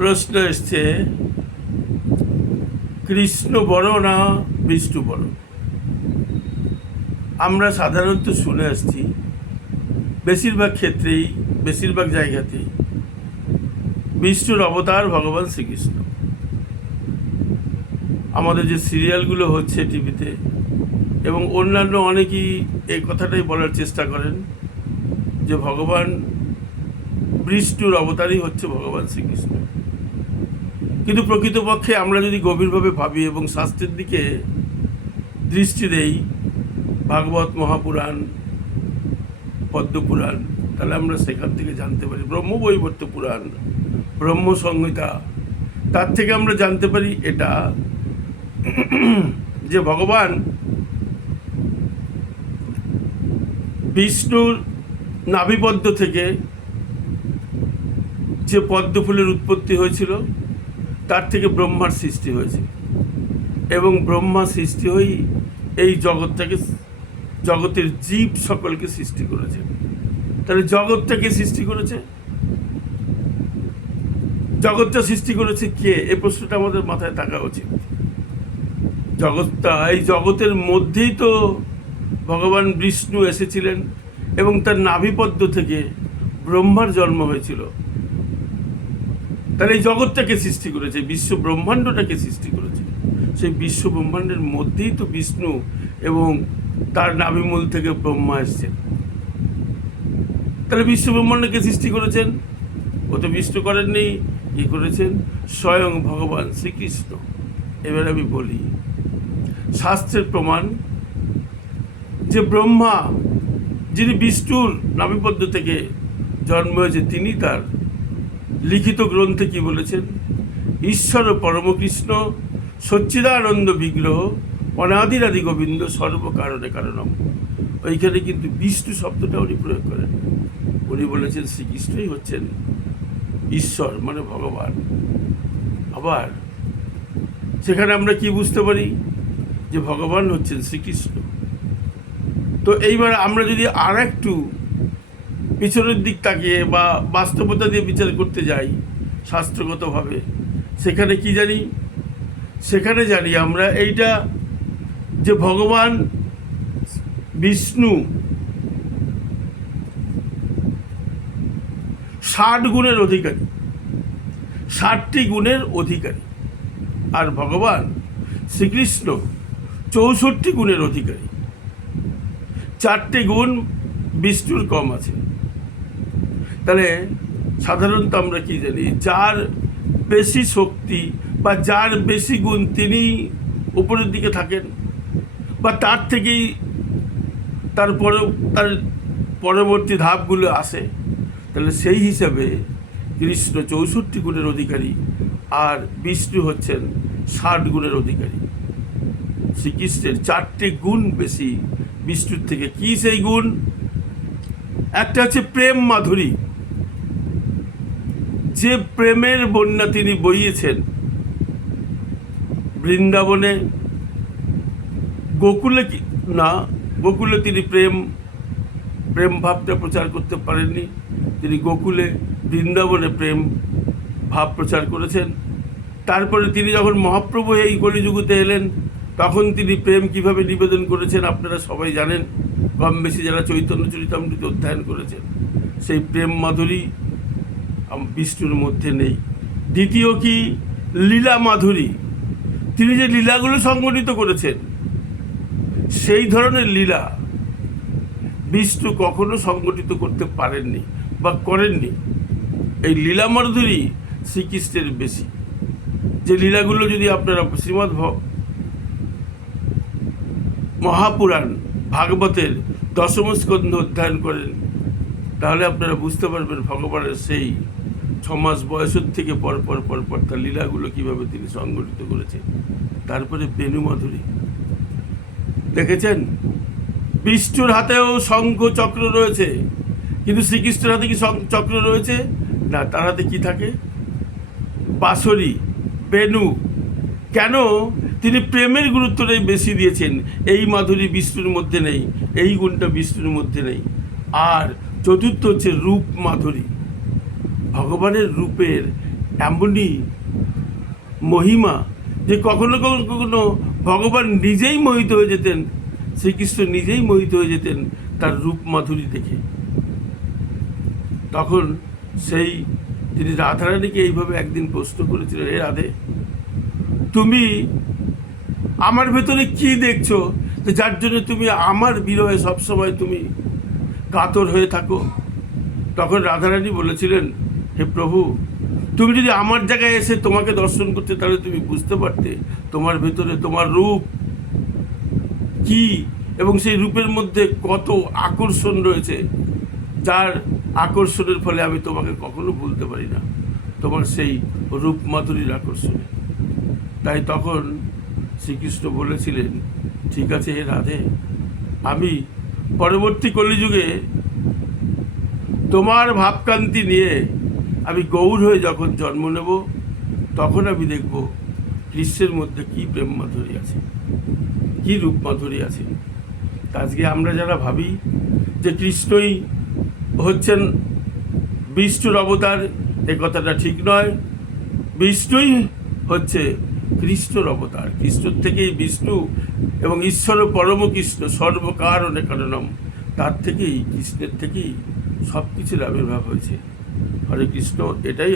প্রশ্ন এসছে, কৃষ্ণ বড় না বিষ্ণু বড়? আমরা সাধারণত শুনে আসছি বেশিরভাগ ক্ষেত্রেই, বেশিরভাগ জায়গাতেই বিষ্ণুর অবতার ভগবান শ্রীকৃষ্ণ। আমাদের যে সিরিয়ালগুলো হচ্ছে টিভিতে এবং অন্যান্য অনেকেই এই কথাটাই বলার চেষ্টা করেন যে ভগবান বিষ্ণুর অবতারই হচ্ছে ভগবান শ্রীকৃষ্ণ। কিন্তু প্রকৃতপক্ষে আমরা যদি গভীরভাবে ভাবি এবং শাস্ত্রের দিকে দৃষ্টি দেই, ভাগবত মহাপুরাণ, পদ্মপুরাণ, তাহলে আমরা সেখান থেকে জানতে পারি, ব্রহ্মবৈবর্ত পুরাণ, ব্রহ্ম সংহিতা, তার থেকে আমরা জানতে পারি এটা যে ভগবান বিষ্ণুর নাভিপদ্ম থেকে যে পদ্মফুলের উৎপত্তি হয়েছিল তার থেকে ব্রহ্মার সৃষ্টি হয়েছে এবং ব্রহ্মা সৃষ্টি হয়েই এই জগৎটাকে, জগতের জীব সকলকে সৃষ্টি করেছে। তাহলে জগৎটাকে সৃষ্টি করেছে, জগৎটা সৃষ্টি করেছে কে? এই প্রশ্নটা আমাদের মাথায় থাকা উচিত। জগৎটা, এই জগতের মধ্যেই তো ভগবান বিষ্ণু এসেছিলেন এবং তার নাভিপদ্ম থেকে ব্রহ্মার জন্ম হয়েছিল। তাহলে এই জগৎটাকে সৃষ্টি করেছে, বিশ্ব ব্রহ্মাণ্ডটাকে সৃষ্টি করেছে। সেই বিশ্ব ব্রহ্মাণ্ডের মধ্যেই তো বিষ্ণু এবং তার নাভিমূল থেকে ব্রহ্মা এসছেন। তাহলে বিশ্ব ব্রহ্মাণ্ডকে সৃষ্টি করেছেন, ও তো বিষ্ণু করেননি, কি করেছেন? স্বয়ং ভগবান শ্রীকৃষ্ণ। এবার আমি বলি, শাস্ত্রের প্রমাণ যে ব্রহ্মা, যিনি বিষ্ণুর নাভিপদ্ম থেকে জন্ম হয়েছে, তিনি তার লিখিত গ্রন্থে কি বলেছেন? ঈশ্বর পরমকৃষ্ণ সচ্চিদানন্দ বিগ্রহ অনাদিরাদি গোবিন্দ সর্বকারণে কারণম। ওইখানে কিন্তু বিষ্ণু শব্দটা উনি প্রয়োগ করেন। উনি বলেছেন শ্রীকৃষ্ণই হচ্ছেন ঈশ্বর, মানে ভগবান। আবার সেখানে আমরা কি বুঝতে পারি? যে ভগবান হচ্ছেন শ্রীকৃষ্ণ। তো এইবার আমরা যদি আর একটু পিছনের দিক তাকিয়ে বা বাস্তবতা দিয়ে বিচার করতে যাই শাস্ত্রগতভাবে, সেখানে কি জানি? সেখানে জানি আমরা এইটা যে ভগবান বিষ্ণু 60 গুণের অধিকারী, 60টি গুণের অধিকারী, আর ভগবান শ্রীকৃষ্ণ 64 গুণের অধিকারী। 4টে গুণ বিষ্ণুর কম আছে। তাহলে সাধারণত আমরা কি জানি? যার বেশি শক্তি বা যার বেশি গুণ তিনি উপরের দিকে থাকেন, বা তার থেকেই তার পরবর্তী ধাপগুলো আসে। তাহলে সেই হিসাবে কৃষ্ণ 64 গুণের অধিকারী আর বিষ্ণু হচ্ছেন 60 গুণের অধিকারী। শ্রীকৃষ্ণের 4টে গুণ বেশি বিষ্ণুর থেকে। কি সেই গুণ? একটা হচ্ছে প্রেম মাধুরী, যে প্রেমের বন্যা তিনি বইয়েছেন বৃন্দাবনে। গোকুলে না, গোকুলে তিনি প্রেম ভাবটা প্রচার করতে পারেননি। তিনি গোকুলে, বৃন্দাবনে প্রেম ভাব প্রচার করেছেন। তারপরে তিনি যখন মহাপ্রভু এই কলিযুগতে এলেন, তখন তিনি প্রেম কিভাবে নিবেদন করেছেন আপনারা সবাই জানেন, কম বেশি যারা চৈতন্য চরিতামৃত অধ্যয়ন করেছেন। সেই প্রেম মাধুরী বিষ্ণুর মধ্যে নেই। দ্বিতীয় কি? লীলা মাধুরী। তিনি যে লীলাগুলো সংগঠিত করেছেন, সেই ধরনের লীলা বিষ্ণু কখনো সংগঠিত করতে পারেননি বা করেননি। এই লীলা মাধুরী শ্রীকৃষ্ণের বেশি। যে লীলাগুলো যদি আপনারা শ্রীমদ্ মহাপুরাণ ভাগবতের 10ম স্কন্ধ অধ্যয়ন করেন, তাহলে আপনারা বুঝতে পারবেন ভগবানের সেই 6 মাস বয়সের থেকে পরপর তার লীলাগুলো কীভাবে তিনি সংগঠিত করেছেন। তারপরে বেণু মাধুরী দেখেছেন? বিষ্ণুর হাতেও শঙ্খ চক্র রয়েছে, কিন্তু শ্রীকৃষ্ণের হাতে কি চক্র রয়েছে? না, তার হাতে কি থাকে? বাঁশরি, বেণু। কেন? তিনি প্রেমের গুরুত্বটাই বেশি দিয়েছেন। এই মাধুরী বিষ্ণুর মধ্যে নেই, এই গুণটা বিষ্ণুর মধ্যে নেই। আর চতুর্থ হচ্ছে রূপ মাধুরী। ভগবানের রূপের এমনই মহিমা যে কখনো কখনো কখনো ভগবান নিজেই মোহিত হয়ে যেতেন, শ্রীকৃষ্ণ নিজেই মোহিত হয়ে যেতেন তার রূপ মাধুরী দেখে। তখন সেই তিনি রাধারানীকে এইভাবে একদিন প্রশ্ন করেছিলেন, হে রাধে, তুমি আমার ভেতরে কি দেখছো যে যার জন্য তুমি আমার বিরহে সবসময় তুমি কাতর হয়ে থাকো? তখন রাধারানী বলেছিলেন, হে প্রভু, তুমি যদি আমার জায়গায় এসে তোমাকে দর্শন করতে, তাহলে তুমি বুঝতে পারতে তোমার ভেতরে তোমার রূপ কি এবং সেই রূপের মধ্যে কত আকর্ষণ রয়েছে, যার আকর্ষণের ফলে আমি তোমাকে কখনো ভুলতে পারি না, তোমার সেই রূপ মাধুরীর আকর্ষণে। তাই তখন শ্রীকৃষ্ণ বলেছিলেন, ঠিক আছে হে রাধে, আমি পরবর্তী কলিযুগে তোমার ভাবকান্তি নিয়ে আমি গৌর হয়ে যখন জন্ম নেব, তখন আমি দেখব কৃষ্ণের মধ্যে কি প্রেম মাধুরী আছে, কি রূপ মাধুরী আছে। আজকে আমরা যারা ভাবি যে কৃষ্ণই হচ্ছেন বিষ্ণুর অবতার, এ কথাটা ঠিক নয়। বিষ্ণুই হচ্ছে কৃষ্ণর অবতার। কৃষ্ণর থেকেই বিষ্ণু এবং ঈশ্বর পরম কৃষ্ণ সর্বকারণে কারণম, তার থেকেই, কৃষ্ণের থেকেই সব কিছুর আবির্ভাব হয়েছে। হরে কৃষ্ণ, এটাই